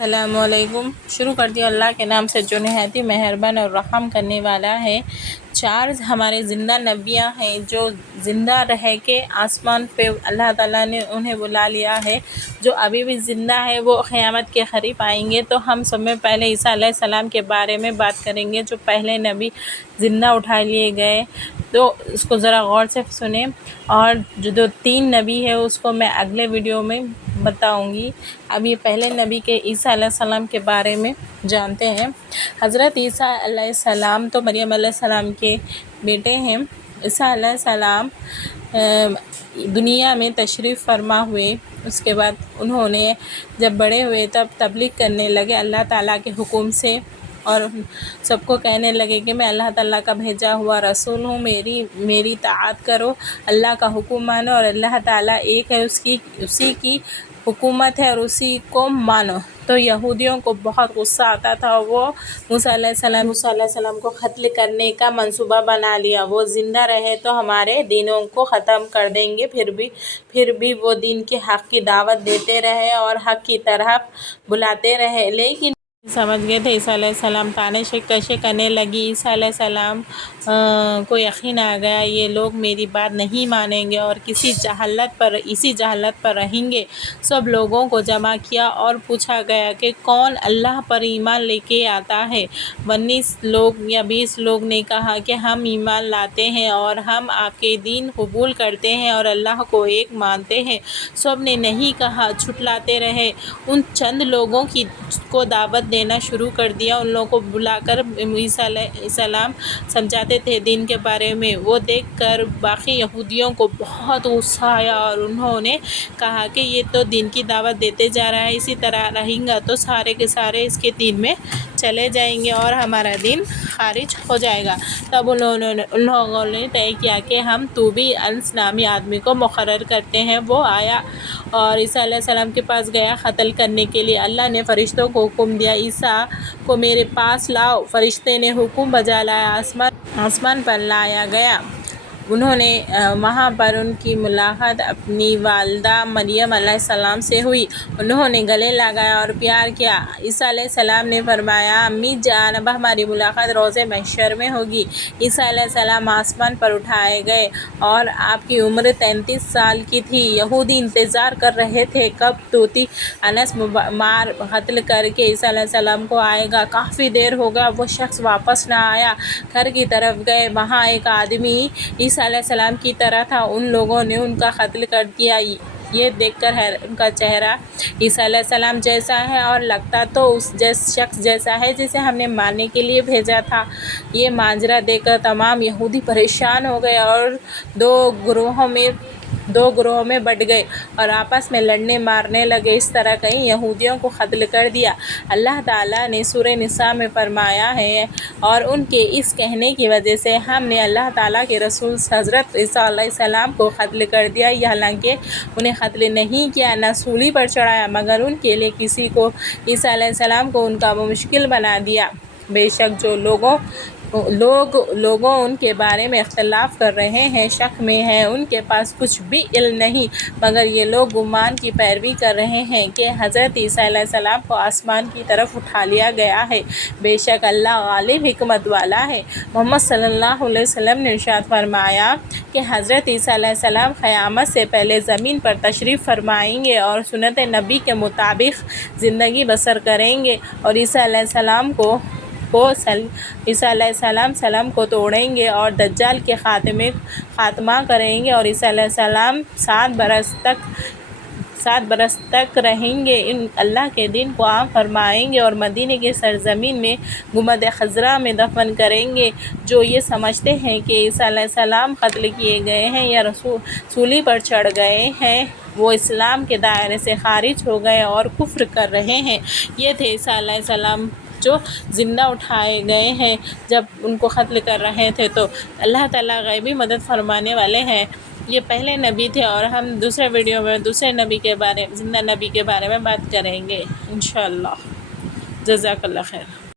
السلام علیکم۔ شروع کر دیا اللہ کے نام سے جو نہایت ہی مہربان اور رحم کرنے والا ہے۔ 4 ہمارے زندہ نبیاں ہیں جو زندہ رہ کے آسمان پہ اللہ تعالیٰ نے انہیں بلا لیا ہے، جو ابھی بھی زندہ ہے، وہ قیامت کے قریب آئیں گے۔ تو ہم سب میں پہلے عیسیٰ علیہ السلام کے بارے میں بات کریں گے، جو پہلے نبی زندہ اٹھا لیے گئے۔ تو اس کو ذرا غور سے سنیں، اور جو 3 نبی ہے اس کو میں اگلے ویڈیو میں بتاؤں گی۔ اب یہ پہلے نبی کے عیسیٰ علیہ السلام کے بارے میں جانتے ہیں۔ حضرت عیسیٰ علیہ السلام تو مریم علیہ السلام کے بیٹے ہیں۔ عیسیٰ علیہ السلام دنیا میں تشریف فرما ہوئے، اس کے بعد انہوں نے جب بڑے ہوئے تب تبلیغ کرنے لگے اللہ تعالیٰ کے حکم سے، اور سب کو کہنے لگے کہ میں اللہ تعالیٰ کا بھیجا ہوا رسول ہوں، میری اطاعت کرو، اللہ کا حکم مانو، اور اللہ تعالیٰ ایک ہے، اسی کی حکومت ہے اور اسی کو مانو۔ تو یہودیوں کو بہت غصہ آتا تھا، وہ موسیٰ علیہ السلام کو قتل کرنے کا منصوبہ بنا لیا۔ وہ زندہ رہے تو ہمارے دینوں کو ختم کر دیں گے، پھر بھی وہ دین کے حق کی دعوت دیتے رہے اور حق کی طرف بلاتے رہے، لیکن سمجھ گئے تھے عیسیٰ علیہ السلام تانے کشے کرنے لگی۔ عیسیٰ علیہ السلام کو یقین آ گیا یہ لوگ میری بات نہیں مانیں گے اور اسی جہالت پر رہیں گے۔ سب لوگوں کو جمع کیا اور پوچھا گیا کہ کون اللہ پر ایمان لے کے آتا ہے۔ 19 لوگ یا 20 لوگ نے کہا کہ ہم ایمان لاتے ہیں اور ہم آپ کے دین قبول کرتے ہیں اور اللہ کو ایک مانتے ہیں۔ سب نے نہیں کہا، جھٹلاتے رہے۔ ان چند لوگوں کو دعوت دینا شروع کر دیا، ان لوگوں کو بلا کر عیسیٰ علیہ السلام سمجھاتے تھے دین کے بارے میں۔ وہ دیکھ کر باقی یہودیوں کو بہت غصہ آیا اور انہوں نے کہا کہ یہ تو دین کی دعوت دیتے جا رہا ہے، اسی طرح رہیں گا تو سارے کے سارے اس کے دین میں چلے جائیں گے اور ہمارا دین خارج ہو جائے گا۔ تب ان لوگوں نے طے کیا کہ ہم طوبی انس نامی آدمی کو مقرر کرتے ہیں۔ وہ آیا اور عیسیٰ علیہ السلام کے پاس گیا قتل کرنے کے لیے۔ اللہ نے فرشتوں کو حکم دیا عیسیٰ کو میرے پاس لاؤ۔ فرشتے نے حکم بجا لایا، آسمان پر لایا گیا۔ انہوں نے وہاں پر ان کی ملاقات اپنی والدہ مریم علیہ السلام سے ہوئی۔ انہوں نے گلے لگایا اور پیار کیا۔ عیسیٰ علیہ السلام نے فرمایا امی جان، اب ہماری ملاقات روز محشر میں ہوگی۔ عیسیٰ علیہ السلام آسمان پر اٹھائے گئے اور آپ کی عمر 33 سال کی تھی۔ یہودی انتظار کر رہے تھے کب طوطی انس مار قتل کر کے عیسیٰ علیہ السلام کو آئے گا۔ کافی دیر ہو گیا، وہ شخص واپس نہ آیا۔ گھر کی طرف گئے، وہاں ایک آدمی عیسیٰ علیہ السلام کی طرح تھا، ان لوگوں نے ان کا قتل کر دیا۔ یہ دیکھ کر ان کا چہرہ عیسیٰ علیہ السلام جیسا ہے اور لگتا تو اس شخص جیسا ہے جسے ہم نے مارنے کے لیے بھیجا تھا۔ یہ ماجرا دیکھ کر تمام یہودی پریشان ہو گئے اور دو گروہوں میں بٹ گئے اور آپس میں لڑنے مارنے لگے۔ اس طرح کئی یہودیوں کو قتل کر دیا۔ اللہ تعالیٰ نے سورہ نساء میں فرمایا ہے، اور ان کے اس کہنے کی وجہ سے ہم نے اللہ تعالیٰ کے رسول حضرت عیسیٰ علیہ السلام کو قتل کر دیا، حالانکہ انہیں قتل نہیں کیا، نہ سولی پر چڑھایا، مگر ان کے لیے کسی کو عیسیٰ علیہ السلام کو ان کا مشکل بنا دیا۔ بے شک جو لوگوں ان کے بارے میں اختلاف کر رہے ہیں، شک میں ہیں، ان کے پاس کچھ بھی علم نہیں، مگر یہ لوگ گمان کی پیروی کر رہے ہیں کہ حضرت عیسیٰ علیہ السلام کو آسمان کی طرف اٹھا لیا گیا ہے۔ بے شک اللہ غالب حکمت والا ہے۔ محمد صلی اللہ علیہ وسلم نے ارشاد فرمایا کہ حضرت عیسیٰ علیہ السلام قیامت سے پہلے زمین پر تشریف فرمائیں گے اور سنت نبی کے مطابق زندگی بسر کریں گے، اور عیسیٰ علیہ السلام سلام کو توڑیں گے اور دجال کے خاتمہ کریں گے، اور عیسیٰ علیہ السلام 7 برس تک رہیں گے، اللہ کے دین کو عام فرمائیں گے اور مدینے کی سرزمین میں گنبد خضرا میں دفن کریں گے۔ جو یہ سمجھتے ہیں کہ عیسیٰ علیہ السلام قتل کیے گئے ہیں یا سولی پر چڑھ گئے ہیں، وہ اسلام کے دائرے سے خارج ہو گئے اور کفر کر رہے ہیں۔ یہ تھے عیسیٰ علیہ السلام جو زندہ اٹھائے گئے ہیں جب ان کو قتل کر رہے تھے۔ تو اللہ تعالیٰ غیبی مدد فرمانے والے ہیں۔ یہ پہلے نبی تھے، اور ہم دوسرے ویڈیو میں دوسرے نبی کے بارے زندہ نبی کے بارے میں بات کریں گے انشاءاللہ۔ جزاک اللہ خیر۔